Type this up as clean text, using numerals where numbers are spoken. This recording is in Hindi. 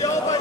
Yo,